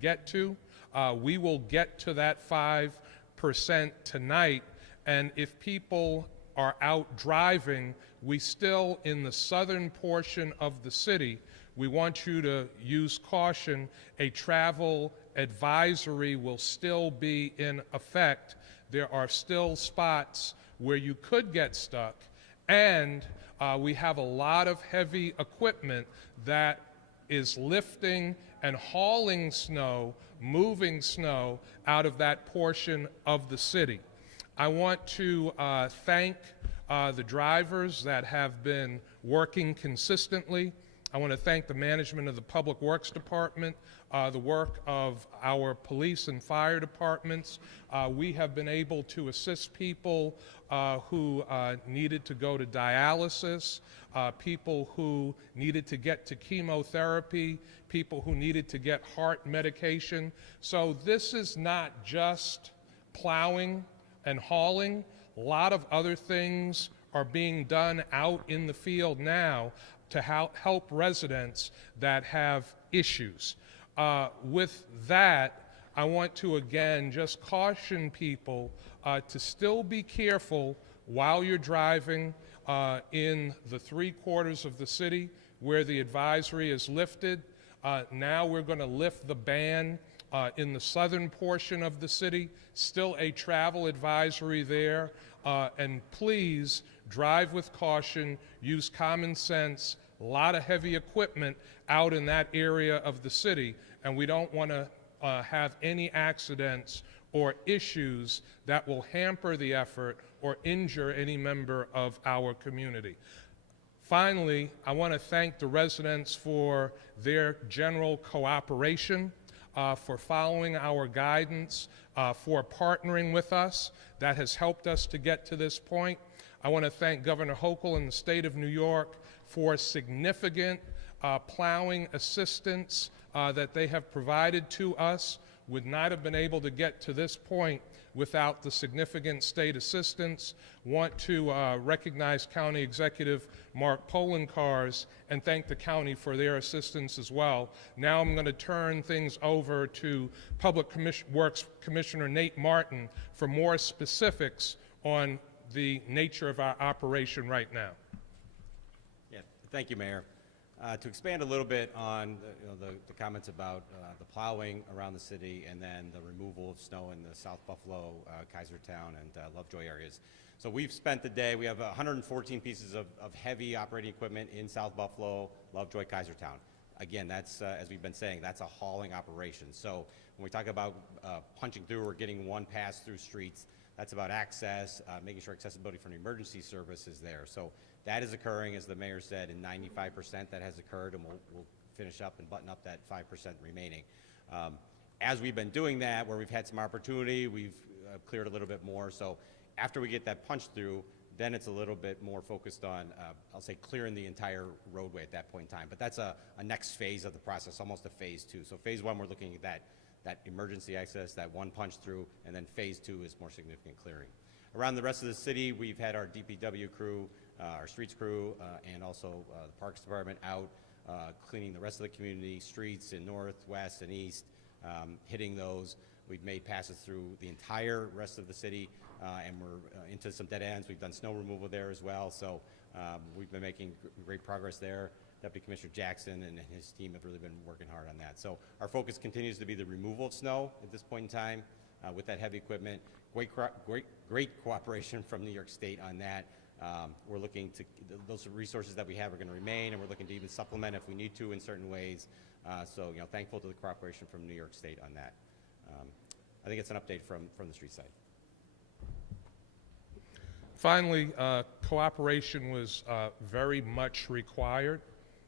get to. We will get to that 5% tonight, and if people are out driving, we still, in the southern portion of the city, we want you to use caution. A travel advisory will still be in effect. There are still spots where you could get stuck, and we have a lot of heavy equipment that is lifting and hauling snow, moving snow out of that portion of the city. I want to thank the drivers that have been working consistently. I want to thank the management of the Public Works Department, the work of our police and fire departments. We have been able to assist people who needed to go to dialysis, people who needed to get to chemotherapy, people who needed to get heart medication. So this is not just plowing and hauling. A lot of other things are being done out in the field now to help residents that have issues. With that, I want to again just caution people to still be careful while you're driving in the 3/4 of the city where the advisory is lifted. Now we're going to lift the ban in the southern portion of the city, still a travel advisory there, and please drive with caution, use common sense. A lot of heavy equipment out in that area of the city, and we don't want to have any accidents or issues that will hamper the effort or injure any member of our community. Finally, I want to thank the residents for their general cooperation, for following our guidance, for partnering with us. That has helped us to get to this point. I want to thank Governor Hochul and the state of New York for significant plowing assistance that they have provided to us. Would not have been able to get to this point without the significant state assistance. Want to recognize County Executive Mark Polenkars and thank the county for their assistance as well. Now I'm going to turn things over to Public Works Commissioner Nate Martin for more specifics on the nature of our operation right now. Yeah, thank you, Mayor. To expand a little bit on the comments about the plowing around the city and then the removal of snow in the South Buffalo, Kaisertown, and Lovejoy areas. So we've spent the day, we have 114 pieces of heavy operating equipment in South Buffalo, Lovejoy, Kaisertown. Again, that's, as we've been saying, that's a hauling operation. So when we talk about punching through or getting one pass through streets, that's about access, making sure accessibility for an emergency service is there. So that is occurring, as the mayor said, in 95% that has occurred, and we'll finish up and button up that 5% remaining. As we've been doing that, where we've had some opportunity, we've cleared a little bit more. So after we get that punch through, then it's a little bit more focused on, I'll say, clearing the entire roadway at that point in time. But that's a next phase of the process, almost a phase 2. So phase 1, we're looking at that emergency access, that one punch through, and then phase 2 is more significant clearing. Around the rest of the city, we've had our DPW crew, our streets crew, and also the Parks Department out cleaning the rest of the community, streets in north, west, and east, hitting those. We've made passes through the entire rest of the city, and we're into some dead ends. We've done snow removal there as well, so we've been making great progress there. Deputy Commissioner Jackson and his team have really been working hard on that. So our focus continues to be the removal of snow at this point in time with that heavy equipment. Great cooperation from New York State on that. We're looking to, those resources that we have are going to remain, and we're looking to even supplement if we need to in certain ways. So, thankful to the cooperation from New York State on that. I think it's an update from the street side. Finally, cooperation was very much required.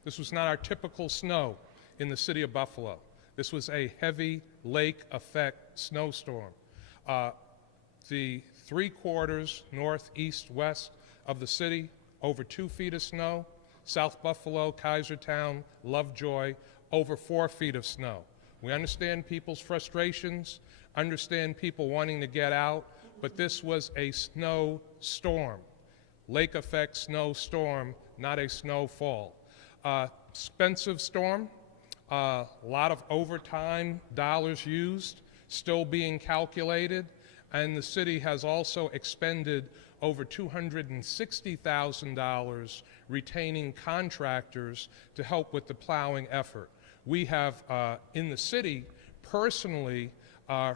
This was not our typical snow in the city of Buffalo. This was a heavy lake effect snowstorm. The 3/4 north, east, west of the city, over 2 feet of snow. South Buffalo, Kaisertown, Lovejoy, over 4 feet of snow. We understand people's frustrations, understand people wanting to get out, but this was a snowstorm. Lake effect snowstorm, not a snowfall. Expensive storm. A lot of overtime dollars used, still being calculated, and the city has also expended over $260,000 retaining contractors to help with the plowing effort. We have, in the city, personally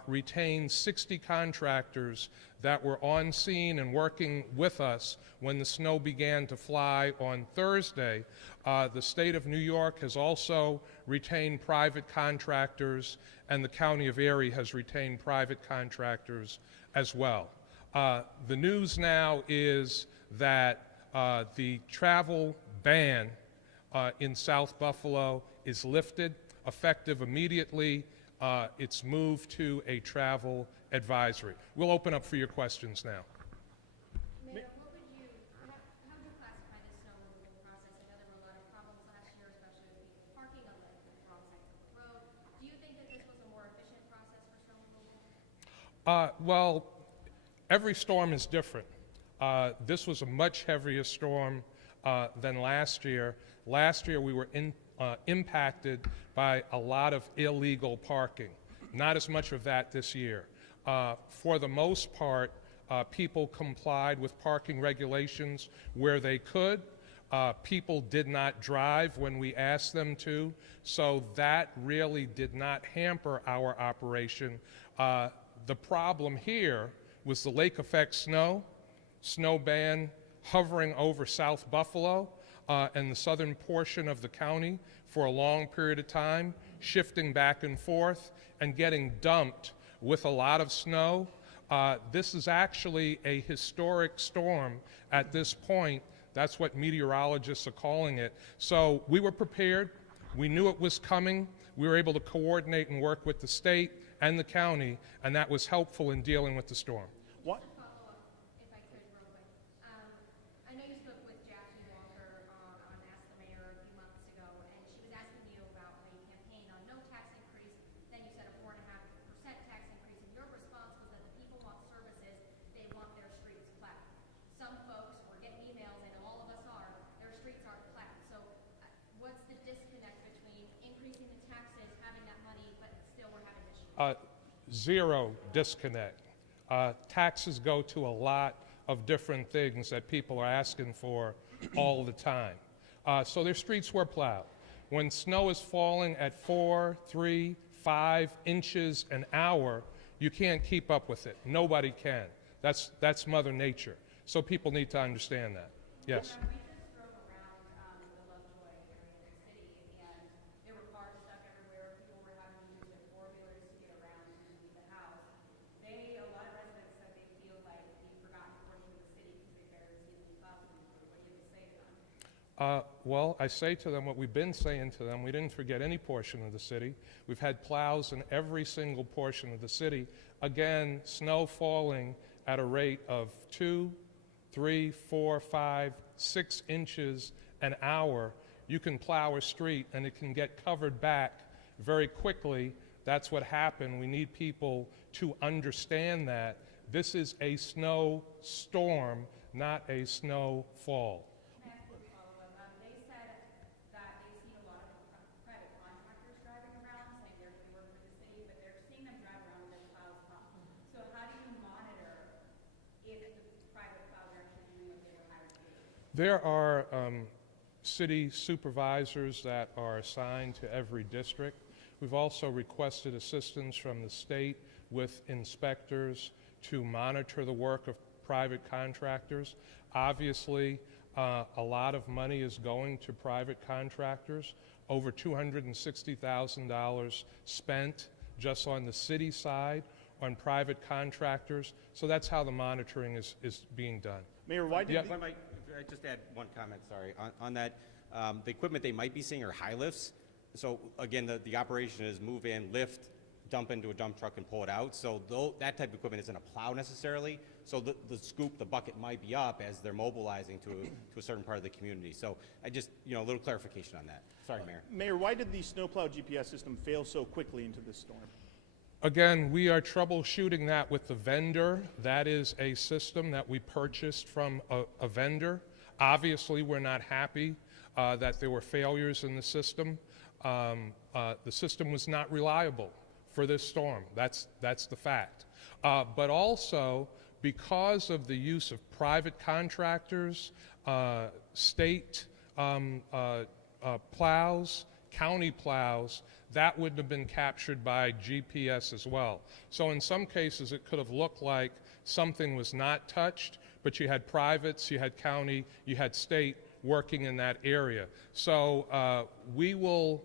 retained 60 contractors that were on scene and working with us when the snow began to fly on Thursday. The state of New York has also retained private contractors, and the County of Erie has retained private contractors as well. The news now is that the travel ban in South Buffalo is lifted, effective immediately. It's moved to a travel advisory. We'll open up for your questions now. Mayor, how would you classify the snow removal process? I know there were a lot of problems last year, especially with people parking on the wrong sides of the road. Do you think that this was a more efficient process for snow removal? Well, every storm is different. This was a much heavier storm than last year. Last year we were impacted by a lot of illegal parking. Not as much of that this year. For the most part, people complied with parking regulations where they could. People did not drive when we asked them to, so that really did not hamper our operation. The problem here was the lake effect snow ban hovering over South Buffalo and the southern portion of the county for a long period of time, shifting back and forth and getting dumped with a lot of snow. This is actually a historic storm at this point. That's what meteorologists are calling it. So we were prepared. We knew it was coming. We were able to coordinate and work with the state and the county, and that was helpful in dealing with the storm. What? Follow up, if I could, real quick. I know you spoke with Jackie Walker on Ask the Mayor a few months ago, and she was asking you about a campaign on no tax increase. Then you said a 4.5% tax increase, and your response was that the people want services, they want their streets plowed. Some folks were getting emails, and all of us are, their streets aren't plowed. So what's the disconnect between increasing the taxes, having that money, but still we're having issues? Zero disconnect. Taxes go to a lot of different things that people are asking for all the time. So their streets were plowed. When snow is falling at 4, 3, 5 inches an hour, you can't keep up with it. Nobody can. That's Mother Nature. So people need to understand that. Yes. We just drove around the Lovejoy area of the city, and there were cars stuck everywhere. People were having to use their four-wheelers to get around and leave the house. A lot of residents said they feel like the forgotten portion of the city because they barely see the plows coming through. What do you have to say to them? Well, I say to them what we've been saying to them. We didn't forget any portion of the city. We've had plows in every single portion of the city. Again, snow falling at a rate of 2, 3, 4, 5, 6 inches an hour. You can plow a street and it can get covered back very quickly. That's what happened. We need people to understand that this is a snow storm, not a snow fall. Can I ask a follow-up? They said that they've seen a lot of private contractors driving around saying they work for the city, but they're seeing them drive around with their plows up. So how do you monitor if the private plows are actually doing what they were hired to do? There are city supervisors that are assigned to every district. We've also requested assistance from the state with inspectors to monitor the work of private contractors. Obviously, a lot of money is going to private contractors. Over $260,000 spent just on the city side on private contractors. So that's how the monitoring is being done. Mayor, why did I just add one comment, sorry, on that. The equipment they might be seeing are high lifts. So again, the operation is move in, lift, dump into a dump truck and pull it out. So that type of equipment isn't a plow necessarily. So the scoop, the bucket might be up as they're mobilizing to a certain part of the community. So I just, a little clarification on that. Sorry, Mayor. Mayor, why did the snowplow GPS system fail so quickly into this storm? Again, we are troubleshooting that with the vendor. That is a system that we purchased from a vendor. Obviously, we're not happy that there were failures in the system. The system was not reliable for this storm. That's the fact. But also, because of the use of private contractors, state plows, county plows, that wouldn't have been captured by GPS as well. So in some cases, it could have looked like something was not touched, but you had privates, you had county, you had state working in that area. So we will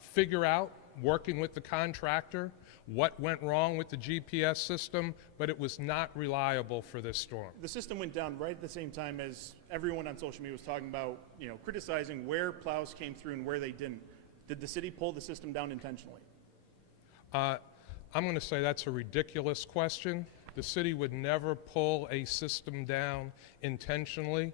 figure out, working with the contractor, what went wrong with the GPS system, but it was not reliable for this storm. The system went down right at the same time as everyone on social media was talking about, criticizing where plows came through and where they didn't. Did the city pull the system down intentionally? I'm going to say that's a ridiculous question. The city would never pull a system down intentionally.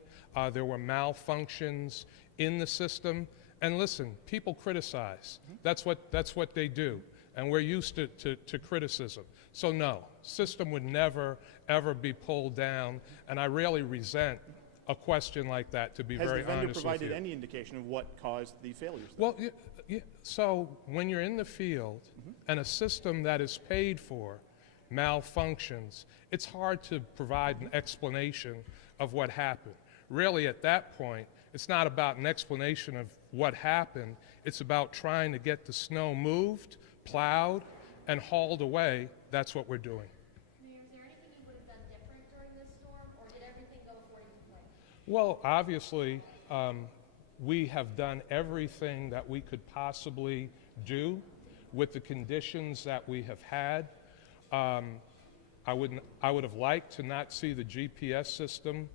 There were malfunctions in the system. And listen, people criticize. That's what they do. And we're used to criticism. So no, system would never, ever be pulled down. And I really resent a question like that, to be very honest with you. Has the vendor provided any indication of what caused the failures? Well, so when you're in the field and a system that is paid for malfunctions, it's hard to provide an explanation of what happened. Really, at that point, it's not about an explanation of what happened. It's about trying to get the snow moved, plowed, and hauled away. That's what we're doing. Mayor, is there anything you would have done different during this storm, or did everything go according to plan? Well, obviously, we have done everything that we could possibly do with the conditions that we have had. I would have liked to not see the GPS system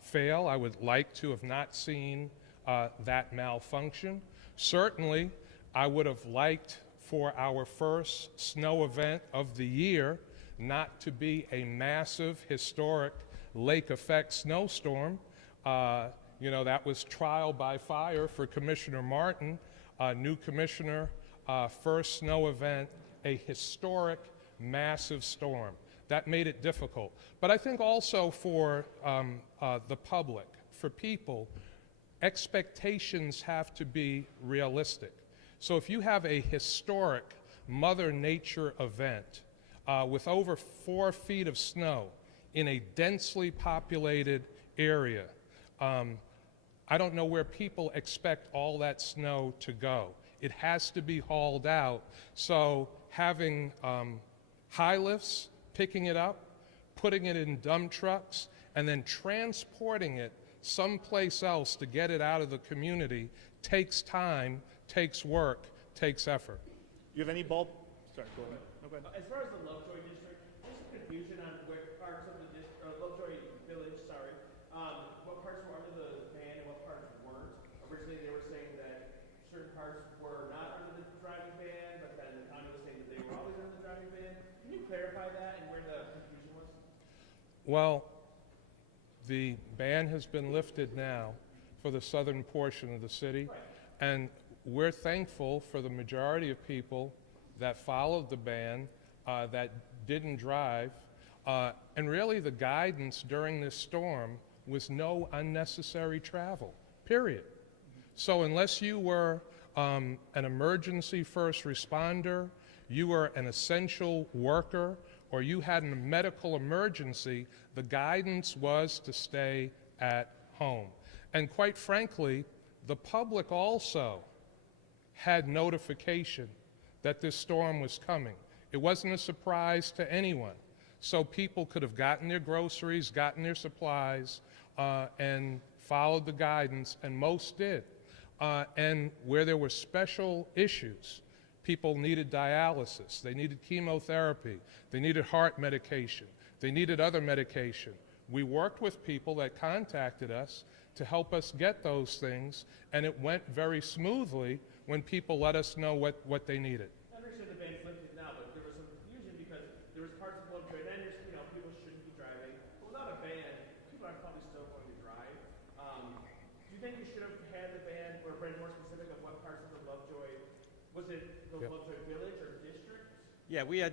fail. I would like to have not seen that malfunction. Certainly, I would have liked for our first snow event of the year not to be a massive, historic lake effect snowstorm. That was trial by fire for Commissioner Martin, new commissioner, first snow event, a historic, massive storm. That made it difficult. But I think also for the public, for people, expectations have to be realistic. So if you have a historic Mother Nature event with over 4 feet of snow in a densely populated area, I don't know where people expect all that snow to go. It has to be hauled out. So having high lifts, picking it up, putting it in dump trucks, and then transporting it someplace else to get it out of the community takes time, takes work, takes effort. You have any Sorry, go ahead. No, go ahead. As far as the Lovejoy district, there's some confusion on where parts of the Lovejoy village, what parts were under the ban and what parts weren't. Originally, they were saying that certain parts were not under the driving ban, but then the county was saying that they were always under the driving ban. Can you clarify that and where the confusion was? Well, the ban has been lifted now for the southern portion of the city, and we're thankful for the majority of people that followed the ban, that didn't drive, and really the guidance during this storm was no unnecessary travel, period. So unless you were an emergency first responder, you were an essential worker, or you had a medical emergency, the guidance was to stay at home. And quite frankly, the public also had notification that this storm was coming. It wasn't a surprise to anyone. So people could have gotten their groceries, gotten their supplies, and followed the guidance, and most did. And where there were special issues, people needed dialysis, they needed chemotherapy, they needed heart medication, they needed other medication. We worked with people that contacted us to help us get those things, and it went very smoothly when people let us know what they needed. I understand the ban's lifted now, but there was some confusion because there was parts of Lovejoy, and I understand, people shouldn't be driving. But without a ban, people are probably still going to drive. Do you think you should have had the ban or been more specific of what parts of the Lovejoy, was it the Lovejoy village or district? Yeah, we had,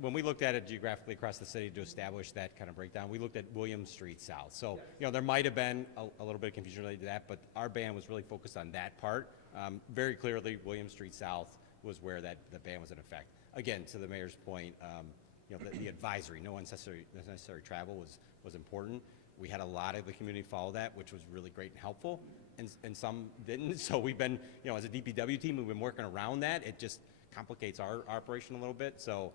when we looked at it geographically across the city to establish that kind of breakdown, we looked at William Street South. So, you know, there might have been a little bit of confusion related to that, but our ban was really focused on that part. Very clearly, William Street South was where the ban was in effect. Again, to the mayor's point, you know, the advisory, no unnecessary travel was important. We had a lot of the community follow that, which was really great and helpful, and some didn't. So we've been, you know, as a DPW team, we've been working around that. It just complicates our operation a little bit. So,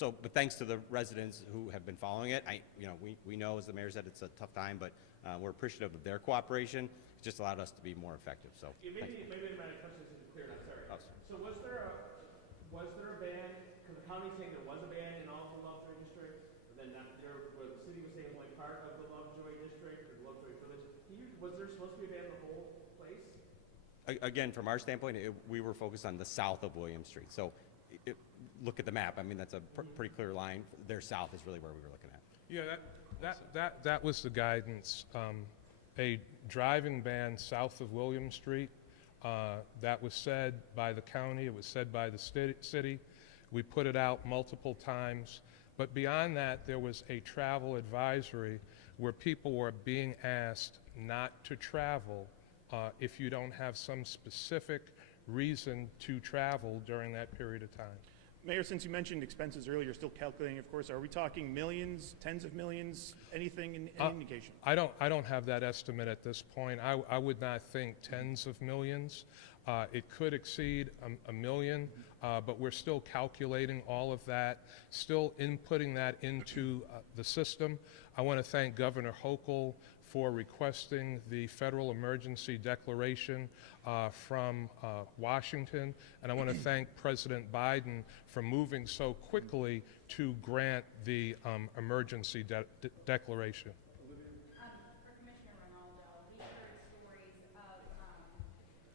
but thanks to the residents who have been following it, we know, as the mayor said, it's a tough time, but we're appreciative of their cooperation. It just allowed us to be more effective. So, yeah, maybe my question isn't clear. I'm sorry. Oh, sorry. So was there a ban? Because the county's saying there was a ban in all of the Lovejoy district, and then the city was saying only part of the Lovejoy district or the Lovejoy village. Was there supposed to be a ban in the whole place? Again, from our standpoint, we were focused on the south of William Street. So look at the map. I mean, that's a pretty clear line. Their south is really where we were looking at. Yeah, that was the guidance. A driving ban south of William Street, that was said by the county, it was said by the city. We put it out multiple times. But beyond that, there was a travel advisory where people were being asked not to travel if you don't have some specific reason to travel during that period of time. Mayor, since you mentioned expenses earlier, still calculating, of course, are we talking millions, tens of millions, anything, any indication? I don't have that estimate at this point. I would not think tens of millions. It could exceed a million, but we're still calculating all of that, still inputting that into the system. I want to thank Governor Hochul for requesting the federal emergency declaration from Washington, and I want to thank President Biden for moving so quickly to grant the emergency declaration. For Commissioner Ronaldo, we heard stories of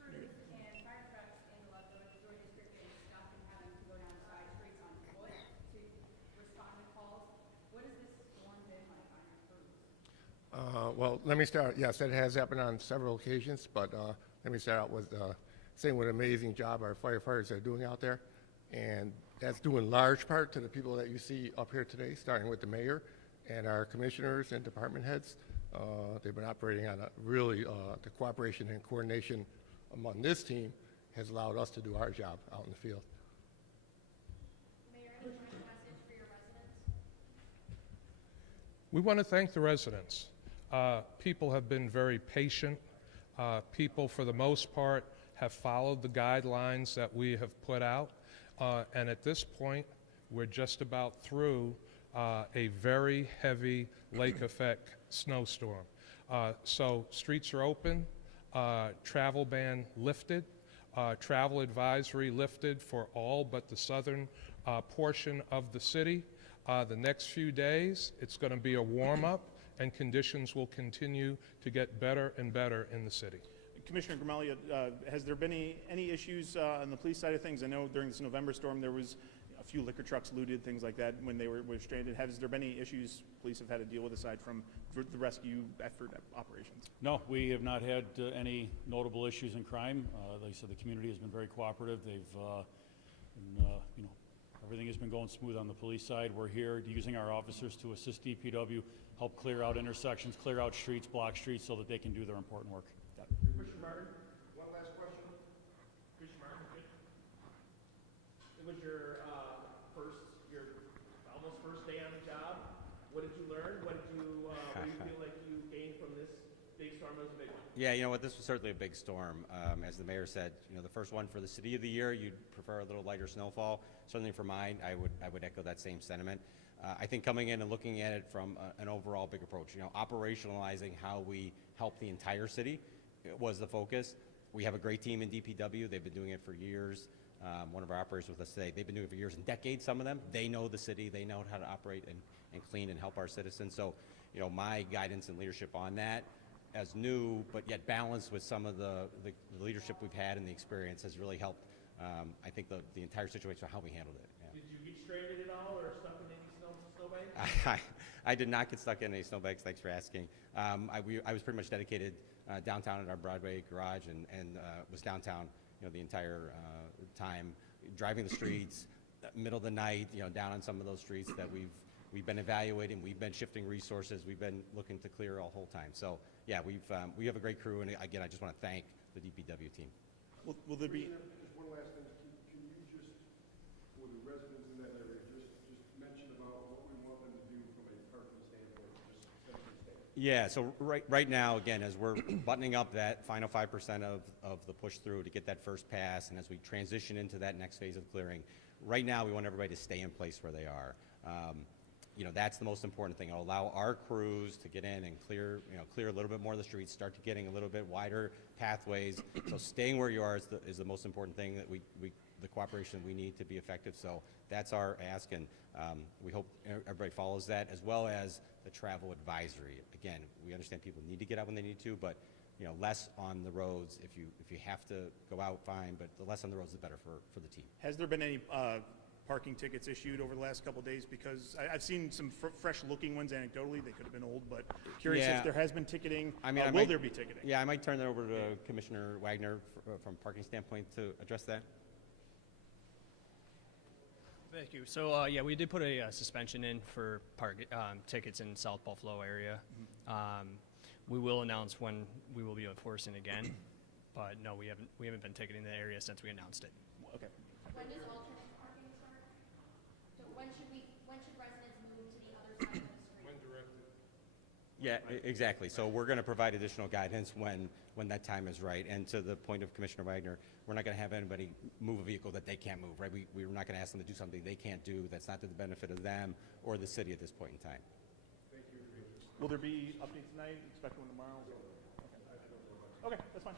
crews and fire trucks in the Lovejoy district getting stuck and having to go down side streets on foot to respond to calls. What has this storm been like on your crews? Well, let me start. Yes, that has happened on several occasions, but let me start out with saying what an amazing job our firefighters are doing out there. And that's due in large part to the people that you see up here today, starting with the mayor and our commissioners and department heads. They've been operating on a really, the cooperation and coordination among this team has allowed us to do our job out in the field. Mayor, any final message for your residents? We want to thank the residents. People have been very patient. People, for the most part, have followed the guidelines that we have put out. And at this point, we're just about through a very heavy lake effect snowstorm. So streets are open, travel ban lifted, travel advisory lifted for all but the southern portion of the city. The next few days, it's going to be a warm-up, and conditions will continue to get better and better in the city. Commissioner Gramaglia, has there been any issues on the police side of things? I know during this November storm there was a few liquor trucks looted, things like that, when they were stranded. Has there been any issues police have had to deal with aside from the rescue effort operations? No, we have not had any notable issues in crime. Like I said, the community has been very cooperative. Everything has been going smooth on the police side. We're here using our officers to assist DPW, help clear out intersections, clear out streets, block streets, so that they can do their important work. Commissioner Martin, one last question. Commissioner Martin, good. It was your almost first day on the job. What did you learn? What do you feel like you gained from this big storm? That was a big one. Yeah, you know what, this was certainly a big storm. As the mayor said, you know, the first one for the city of the year, you'd prefer a little lighter snowfall. Certainly for mine, I would echo that same sentiment. I think coming in and looking at it from an overall big approach, you know, operationalizing how we help the entire city was the focus. We have a great team in DPW. They've been doing it for years. One of our operators with us today, they've been doing it for years and decades, some of them. They know the city. They know how to operate and clean and help our citizens. So, you know, my guidance and leadership on that, as new but yet balanced with some of the leadership we've had and the experience, has really helped, I think, the entire situation, how we handled it. Yeah. Did you get stranded at all or stuck in any snowbanks? I did not get stuck in any snowbanks. Thanks for asking. I was pretty much dedicated downtown at our Broadway garage and was downtown, you know, the entire time, driving the streets, middle of the night, down on some of those streets that we've been evaluating, we've been shifting resources, we've been looking to clear all whole time. So yeah, we have a great crew, and again, I just want to thank the DPW team. Will there be? Just one last thing. Can you just, for the residents in that area, just mention about what we want them to do from a parking standpoint, just simply state? Yeah, so right now, again, as we're buttoning up that final 5% of the push through to get that first pass, and as we transition into that next phase of clearing, right now we want everybody to stay in place where they are. That's the most important thing. It'll allow our crews to get in and clear a little bit more of the streets, start to getting a little bit wider pathways. So staying where you are is the most important thing that the cooperation we need to be effective. So that's our ask, and we hope everybody follows that, as well as the travel advisory. Again, we understand people need to get out when they need to, but less on the roads. If you have to go out, fine, but the less on the roads, the better for the team. Has there been any parking tickets issued over the last couple of days? Because I've seen some fresh-looking ones anecdotally. They could have been old, but curious if there has been ticketing. Will there be ticketing? Yeah, I might turn that over to Commissioner Wagner from a parking standpoint to address that. Thank you. So yeah, we did put a suspension in for tickets in South Buffalo area. We will announce when we will be enforcing again, but no, we haven't been ticketing the area since we announced it. Okay. When does alternate parking start? So when should residents move to the other side of the street? When directed? Yeah, exactly. So we're going to provide additional guidance when that time is right. And to the point of Commissioner Wagner, we're not going to have anybody move a vehicle that they can't move, right? We're not going to ask them to do something they can't do that's not to the benefit of them or the city at this point in time. Will there be updates tonight? Expect one tomorrow? Okay, that's fine.